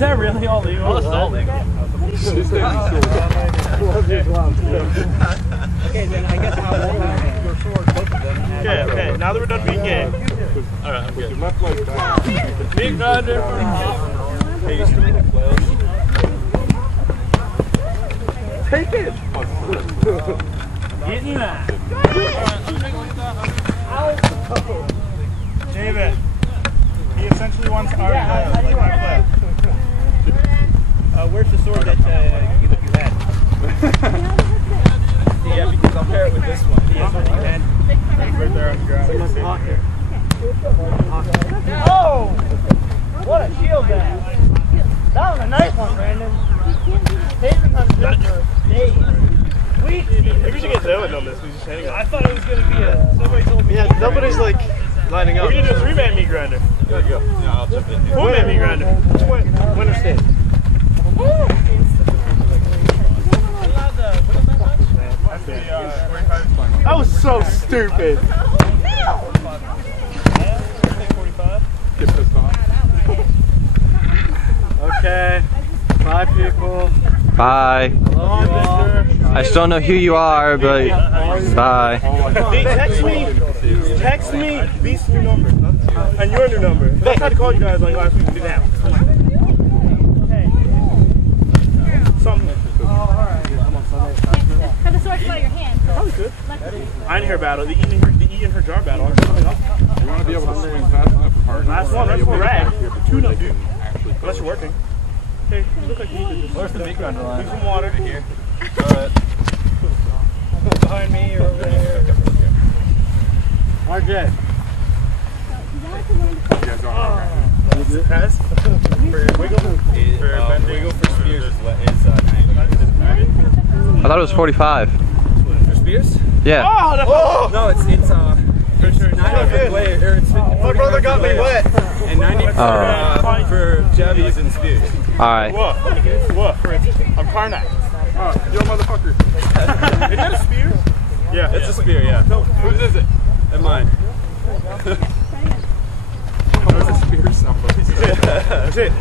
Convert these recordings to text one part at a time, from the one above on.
that really all legal? Oh, this is all legal. Okay, then I guess I'll have your sword, both of them. Okay, now that we're done being gay. Alright, I'm good. Big grinder. Hey, you still make it close? Take it! Get in that! David, he essentially wants our like my clip. Where's the sword that you had? Yeah, because I'll pair it with this one. Yeah, sword that you had. Right there on the ground. It's in my pocket. Oh! What a shield that! That was a nice one, Brandon. David's on this for days. Weeks. Maybe we should get Zoe on this. We just hang on. I thought it was going to be a... Somebody told me... Yeah, nobody's like lining up. We're going to do a 3-man meat grinder. There you go. Yeah, I'll jump in. 4-man meat grinder. Winner stays. That was so stupid. Okay. Bye, people. Bye. Hello, I still don't know who you are, but bye. Text me these two numbers and your new number. I tried to call you guys like last week, didn't have. Something. Oh, alright. Have the sword out of your hand. Probably good. I didn't hear about it. The E in her jar battle. You want to be able to swing fast enough apart. Last one, that's for rag. Tune up, dude. Unless you're working. Hey, you look like you need this. Where's the meat grinder line? Need some water. Right here. Alright. Behind me or over there? RJ. You guys don't know. Pass? For wiggle? Wiggle for spears is 90. I thought it was 45. For spears? Yeah. Oh, no, it's 90 for blade, or it's 50. My brother got me wet. And 90 for jabbies and spears. Alright. What? I'm Karnak. Oh, yo motherfucker. Is that a spear? Yeah, it's a spear, yeah. No, whose is it? And mine. There's a spear somebody. That's it.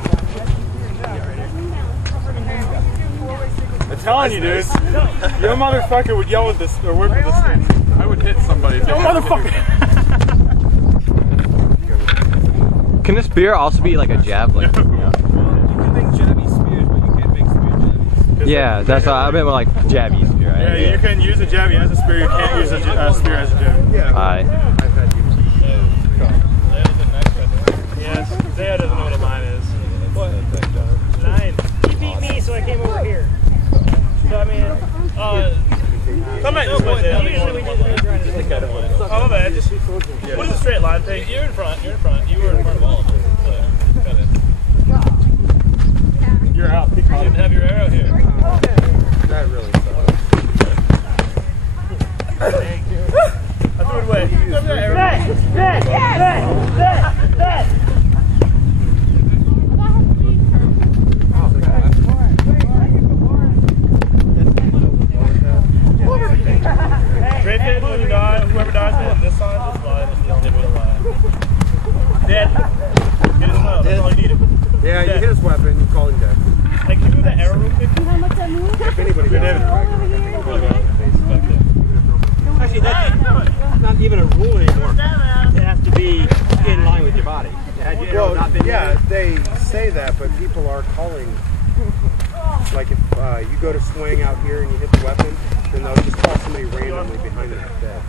I'm telling you, dude. Your motherfucker would yell at this, or work with this thing. I would hit somebody. Yo motherfucker! Can this spear also be like a javelin? You can make jabby spears, but you can't make spear jabbies. Yeah, that's what I meant with like jabby spear, right? Yeah, you can use a jabby as a spear, you can't use a spear as a jabby. Yeah. Alright. Yes, Zaya doesn't know what a line is. What? 9. He beat me, so I came over here. So I mean, come back this way, Zaya. usually we do the meat grinder. Oh, my bad. Just, what is a straight line thing? You're in front. You were in front of all of them. So, you're out. You didn't have your arrow here. That really sucks. Thank you. I threw it away. When you die, whoever dies on this side, this line is the only way to lie. Dead. Get his smile, that's all you needed. Yeah, you hit his weapon, you call him dead. Hey, can you move that arrow real quick? See how much I move? If anybody You're gets David. Actually, that's not even a rule anymore. It has to be in line with your body. Had your arrow not been yeah, they say that, but people are calling. Like if you go to swing out here and you hit the weapon, then they'll just call somebody randomly behind that dead.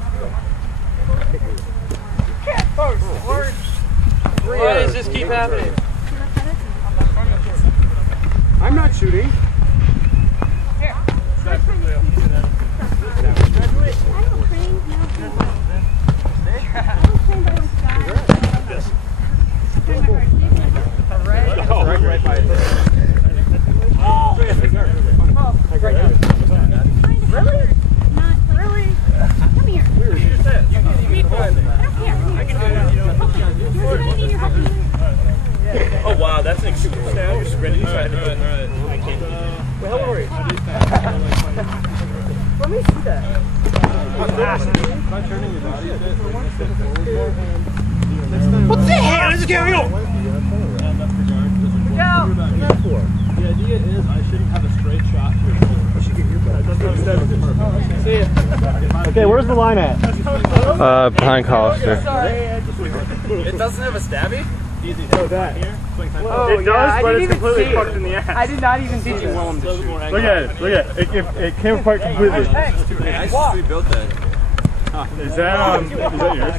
Why does this keep happening? I'm not shooting. Right by it. Really? Not really. Come here. Oh wow, that's an extreme stab. You're sprinting. Right. Well, how are you? Let me see that. What the hell is going on? out! The idea is I shouldn't have a straight shot to your shoulder. I should get your back. See ya. Okay, where's the line at? Behind Hollister. It doesn't have a stabby? Easy. Oh, that. Here. It does, but it's completely fucked in the ass. I did not even teach you Willem to shoot. Look at it. Look at it. It came apart completely. Hey, I just rebuilt that. Is that yours?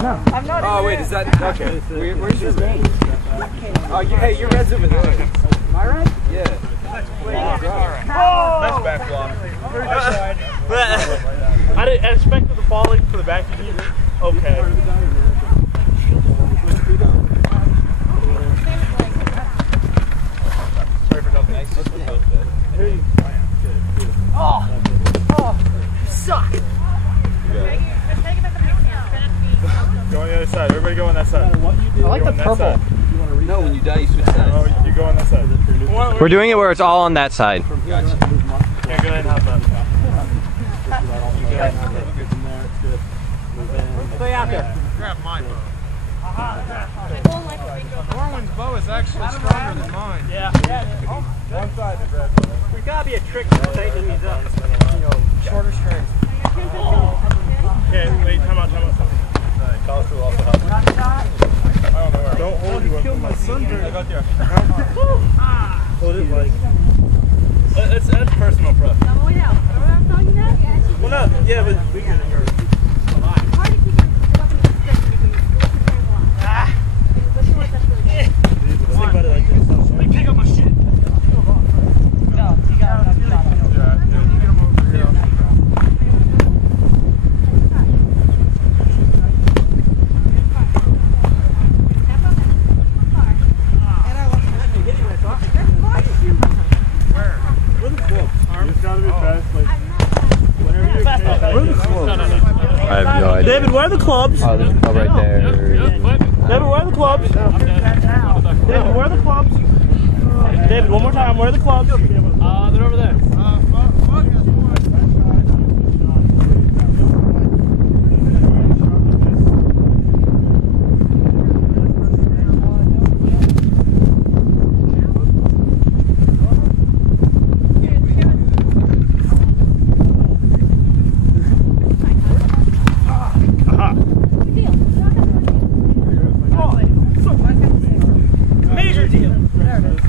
I'm not. Oh wait, is that okay? Where's your name? Oh, hey, your red's over there. Am I right? Yeah. Nice back block. I expected the falling for the back. Okay. Sorry for nothing. Oh, you suck. Go on the other side. Everybody go on that side. I like the purple. No, when you die, you switch sides. Oh, you go on that side. We're doing it where it's all on that side. Can't go ahead and hop up. Stay out there. Grab my bow. Norman's bow is actually stronger than mine. Yeah. One side. There's gotta be a trick to tightening these up. You know, shorter strings. Okay, wait, time out. Costa will also help. I don't know where. Don't hold you up. Kill my son. I got there. Hold it like. That's personal prep. Way out. Remember what I'm talking about? Well, no, yeah, but we can. Think about it like this. Let me pick up my shit. No, you gotta do that. I have no idea. David, where are the clubs? Oh, there's a club right there. David, where are the clubs? David, where are the clubs? David, one more time, where are the clubs? They're over there. Major deal. There it is.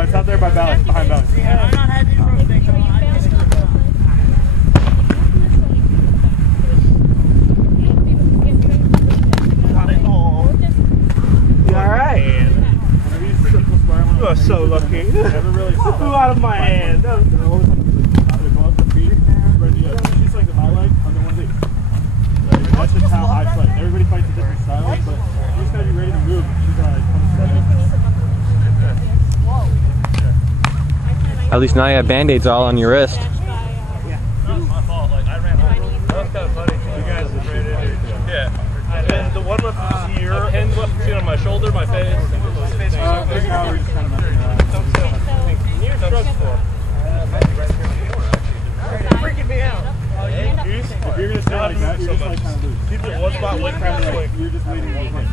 It's out there by Balance, behind Balance. You are so lucky. Flew out of my hand. She's like the highlight on the one thing. That's just how I fight. Everybody fights a different style, but you just gotta be ready to move. She's gotta At least now you have band-aids all on your wrist. That's my fault. Like I ran. That was kind of funny. You guys are great at it. Yeah. And the one left was here. The pin left was on my shoulder, my face. Freaking me out. If you're gonna stay like that, you're just like kind of loose. Keep it one spot, wait for the swing. You're just waiting one place.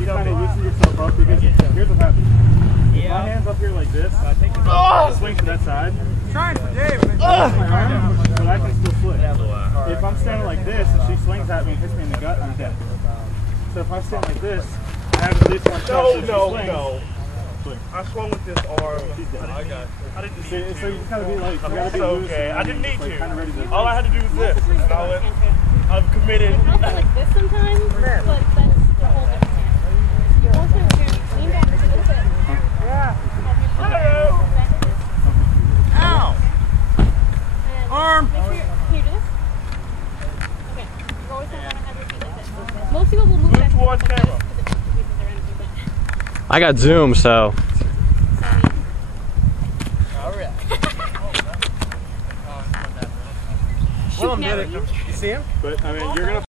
You kind of loosen yourself up because here's what happens. If my hand's up here like this, I swing to that side. Trying for Dave. My arm, but I can still flip. If I'm standing like this and she swings at me and hits me in the gut, I'm dead. So if I stand like this, I have at least one shot. No. I swung with this arm. I got it. I didn't need to. So you just gotta be like, you gotta be loose. Okay, I didn't need to. All I had to do was this. And I went, I'm committed. I feel like this sometimes, but that's a whole different thing. You're also lean back a little bit. Yeah. Hello. Ow. Arm. Make sure can you do this? Okay. You're always going to want to have your feet like this. Most people will move back towards camera. I got Zoom, so. Well, did it. see him? But I mean, you're gonna